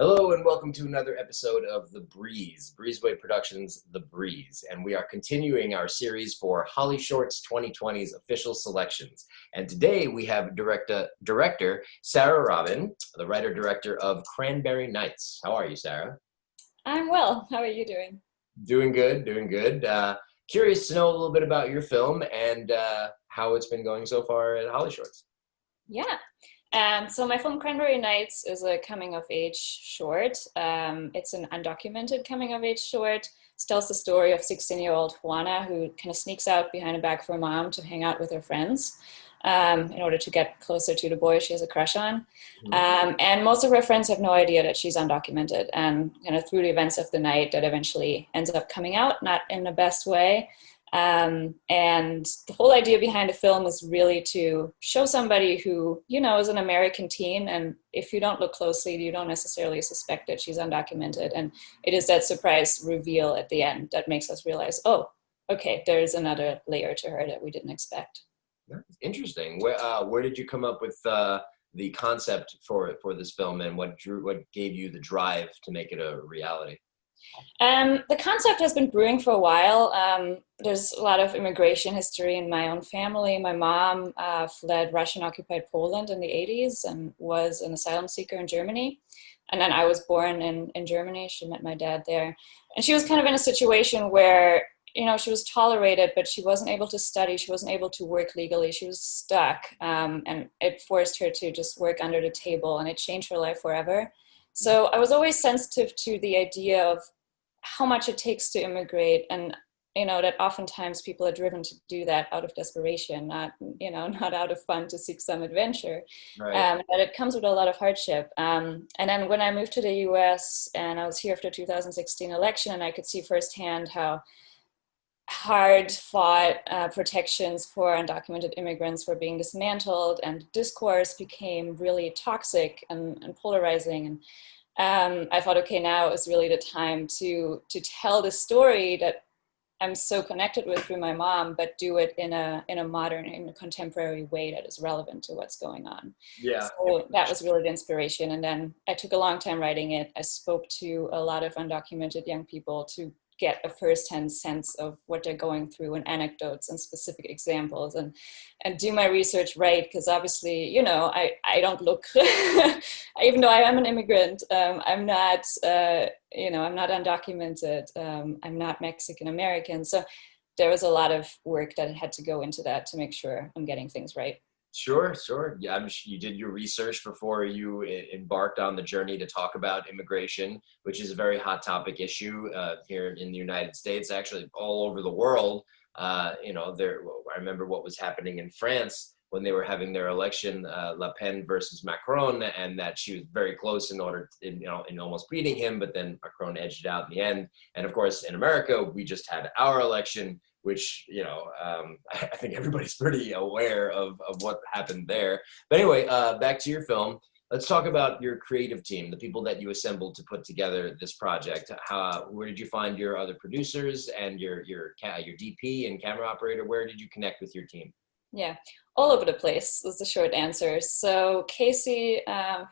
Hello and welcome to another episode of The Breeze, Breezeway Productions' The Breeze. And we are continuing our series for Hollyshorts 2020's Official Selections. And today we have director Sara Robin, the writer-director of Cranberry Nights. How are you, Sara? I'm well. How are you doing? Doing good, doing good. Curious to know a little bit about your film and how it's been going so far at Hollyshorts. Yeah. So my film Cranberry Nights is a coming-of-age short. It's an undocumented coming-of-age short. It tells the story of 16-year-old Juana, who kind of sneaks out behind a bag for her mom to hang out with her friends in order to get closer to the boy she has a crush on. And most of her friends have no idea that she's undocumented. And kind of through the events of the night, that eventually ends up coming out, not in the best way. And the whole idea behind the film is really to show somebody who, you know, is an American teen, and if you don't look closely, you don't necessarily suspect that she's undocumented. And it is that surprise reveal at the end that makes us realize, oh, okay, there's another layer to her that we didn't expect. Interesting. Where did you come up with the concept for this film, and what gave you the drive to make it a reality? The concept has been brewing for a while. There's a lot of immigration history in my own family. My mom fled Russian-occupied Poland in the 80s and was an asylum seeker in Germany. And then I was born in Germany. She met my dad there. And she was kind of in a situation where, you know, she was tolerated, but she wasn't able to study. She wasn't able to work legally. She was stuck. And it forced her to just work under the table, and it changed her life forever. So I was always sensitive to the idea of how much it takes to immigrate, and you know that oftentimes people are driven to do that out of desperation, not not out of fun to seek some adventure. Right. But it comes with a lot of hardship. And then when I moved to the US and I was here after 2016 election, and I could see firsthand how hard fought protections for undocumented immigrants were being dismantled, and discourse became really toxic and polarizing. And I thought, okay, now is really the time to tell the story that I'm so connected with through my mom, but do it in a modern, in a contemporary way that is relevant to what's going on. Yeah. So that was really the inspiration. And then I took a long time writing it. I spoke to a lot of undocumented young people to get a firsthand sense of what they're going through, and anecdotes and specific examples, and do my research right, because obviously, you know, I don't look even though I am an immigrant, I'm not I'm not undocumented, I'm not Mexican American, so there was a lot of work that had to go into that to make sure I'm getting things right. Sure, sure. Yeah, you did your research before you embarked on the journey to talk about immigration, which is a very hot topic issue here in the United States, actually all over the world. I remember what was happening in France when they were having their election, Le Pen versus Macron, and that she was very close in almost beating him, but then Macron edged it out in the end. And of course, in America, we just had our election, which, I think everybody's pretty aware of what happened there. But anyway, back to your film. Let's talk about your creative team, the people that you assembled to put together this project. Where did you find your other producers and your DP and camera operator? Where did you connect with your team? Yeah, all over the place is the short answer. So Casey,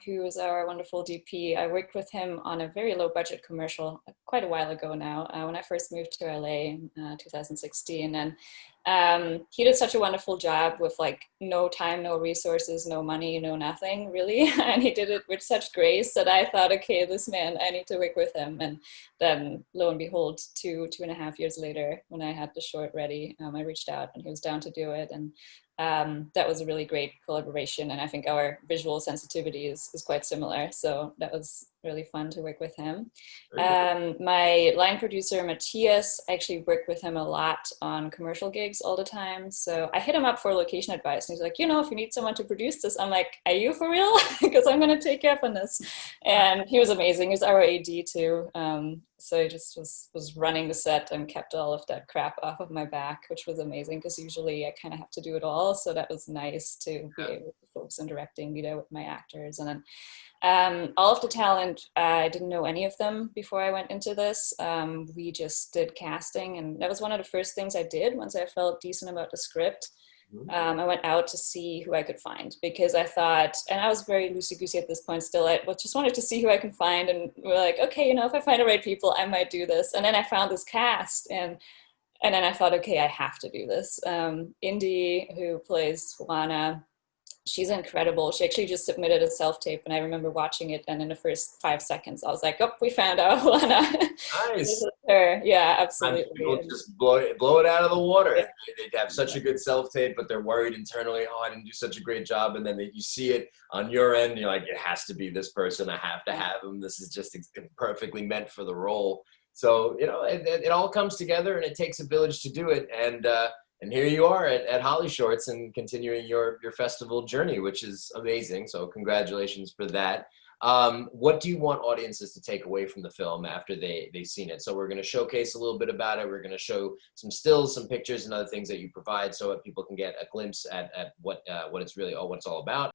who is our wonderful DP, I worked with him on a very low budget commercial quite a while ago now, when I first moved to LA in 2016. And he did such a wonderful job with like no time, no resources, no money, no nothing really. And he did it with such grace that I thought, okay, this man, I need to work with him. And then lo and behold, two and a half years later, when I had the short ready, I reached out and he was down to do it. And that was a really great collaboration, and I think our visual sensitivity is quite similar, so that was really fun to work with him. My line producer Matthias, I actually worked with him a lot on commercial gigs all the time, so I hit him up for location advice, and he's like, you know, if you need someone to produce this, I'm like, are you for real? Because I'm going to take you up on this. And he was amazing. He was our AD too, so he just was running the set and kept all of that crap off of my back, which was amazing, because usually I kind of have to do it all. So that was nice to be able to focus on directing, be there with my actors. And then all of the talent, I didn't know any of them before I went into this. We just did casting, and that was one of the first things I did once I felt decent about the script. I went out to see who I could find, because I thought, and I was very loosey-goosey at this point still, I just wanted to see who I can find, and we're like, okay, if I find the right people, I might do this. And then I found this cast, and then I thought, okay, I have to do this. Indy, who plays Juana, she's incredible. She actually just submitted a self-tape, and I remember watching it, and in the first 5 seconds I was like, oh, we found out Juana. This Nice. is her. Yeah, Sometimes absolutely. people just blow it out of the water. Yeah. They have such a good self-tape, but they're worried internally, oh, I didn't do such a great job. And then you see it on your end, you're like, it has to be this person. I have to have him. This is just perfectly meant for the role. So, it all comes together, and it takes a village to do it. And here you are at Hollyshorts and continuing your festival journey, which is amazing. So congratulations for that. What do you want audiences to take away from the film after they've seen it? So we're going to showcase a little bit about it. We're going to show some stills, some pictures, and other things that you provide, so that people can get a glimpse at what it's really what it's all about.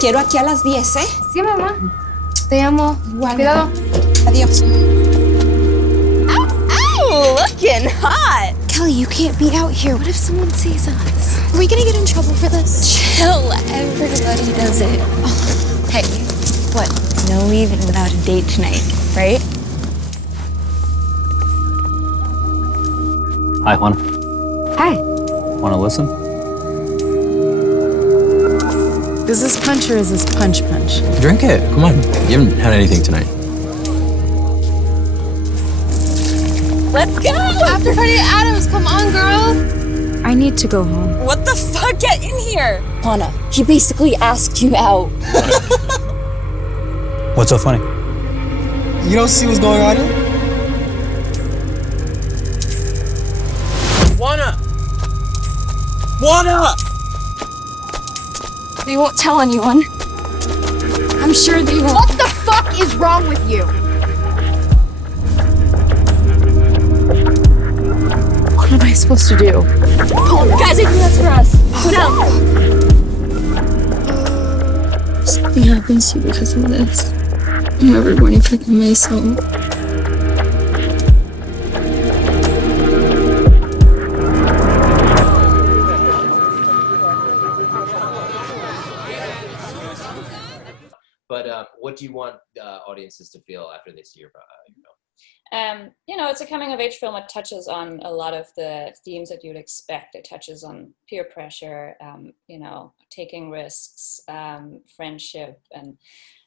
Quiero aquí a las 10, ¿eh? Sí, mamá. Te amo. Igual. Cuidado. Adiós. Ow! Looking hot! Kelly, you can't be out here. What if someone sees us? Are we gonna get in trouble for this? Chill, everybody does it. Oh, hey, what? No leaving without a date tonight, right? Hi, Juan. Hi. Want to listen? Is this punch or is this punch? Drink it. Come on. You haven't had anything tonight. Let's go! After party at Adams, come on, girl. I need to go home. What the fuck? Get in here! Juana, he basically asked you out. What's so funny? You don't see what's going on here? Juana! Juana! They won't tell anyone. I'm sure they won't. What the fuck is wrong with you? What am I supposed to do? Oh, guys, I think that's for us. Go down. Something happens to you because of this. I'm never going to forgive myself. But what do you want audiences to feel after they see your film? It's a coming of age film. It touches on a lot of the themes that you'd expect. It touches on peer pressure, taking risks, friendship,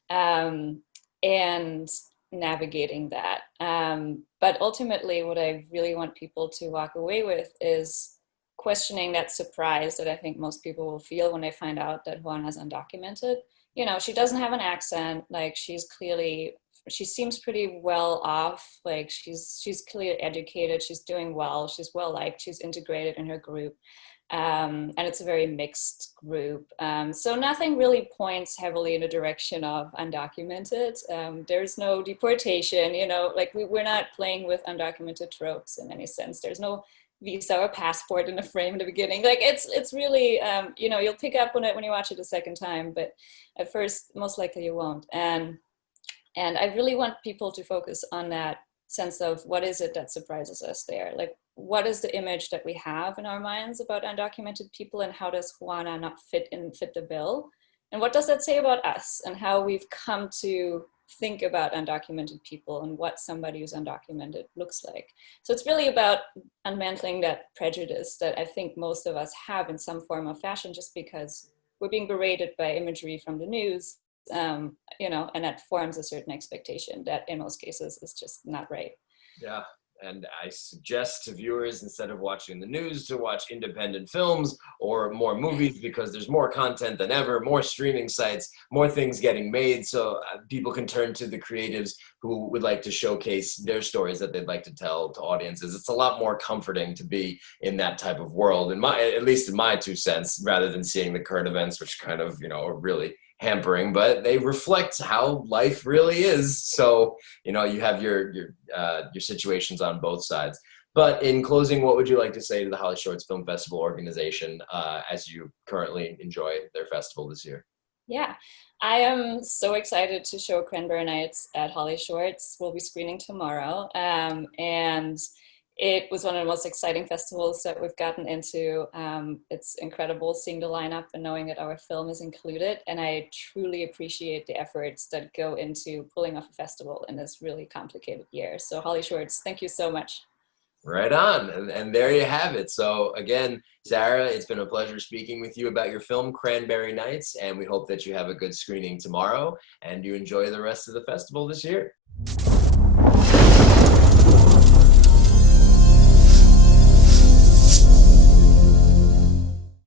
and navigating that. But ultimately, what I really want people to walk away with is questioning that surprise that I think most people will feel when they find out that Juana's undocumented. She doesn't have an accent. Like, she seems pretty well off. Like, she's clearly educated. She's doing well. She's well liked. She's integrated in her group. And it's a very mixed group. So nothing really points heavily in the direction of undocumented. There's no deportation, we're not playing with undocumented tropes in any sense. There's no visa or passport in the frame in the beginning. Like, it's really, you'll pick up on it when you watch it a second time, but at first, most likely you won't. And I really want people to focus on that sense of what is it that surprises us there? Like, what is the image that we have in our minds about undocumented people, and how does Juana not fit the bill? And what does that say about us and how we've come to think about undocumented people and what somebody who's undocumented looks like? So it's really about unmantling that prejudice that I think most of us have in some form or fashion, just because we're being berated by imagery from the news, and that forms a certain expectation that in most cases is just not right. Yeah. And I suggest to viewers, instead of watching the news, to watch independent films or more movies, because there's more content than ever, more streaming sites, more things getting made, so people can turn to the creatives who would like to showcase their stories that they'd like to tell to audiences. It's a lot more comforting to be in that type of world, at least in my 2 cents, rather than seeing the current events, which kind of, are really hampering, but they reflect how life really is. So, you have your situations on both sides. But in closing, what would you like to say to the Hollyshorts Film Festival organization as you currently enjoy their festival this year? Yeah, I am so excited to show Cranberry Nights at Hollyshorts. We'll be screening tomorrow. And It was one of the most exciting festivals that we've gotten into. It's incredible seeing the lineup and knowing that our film is included. And I truly appreciate the efforts that go into pulling off a festival in this really complicated year. So Hollyshorts, thank you so much. Right on. And there you have it. So again, Sara, it's been a pleasure speaking with you about your film, Cranberry Nights. And we hope that you have a good screening tomorrow and you enjoy the rest of the festival this year.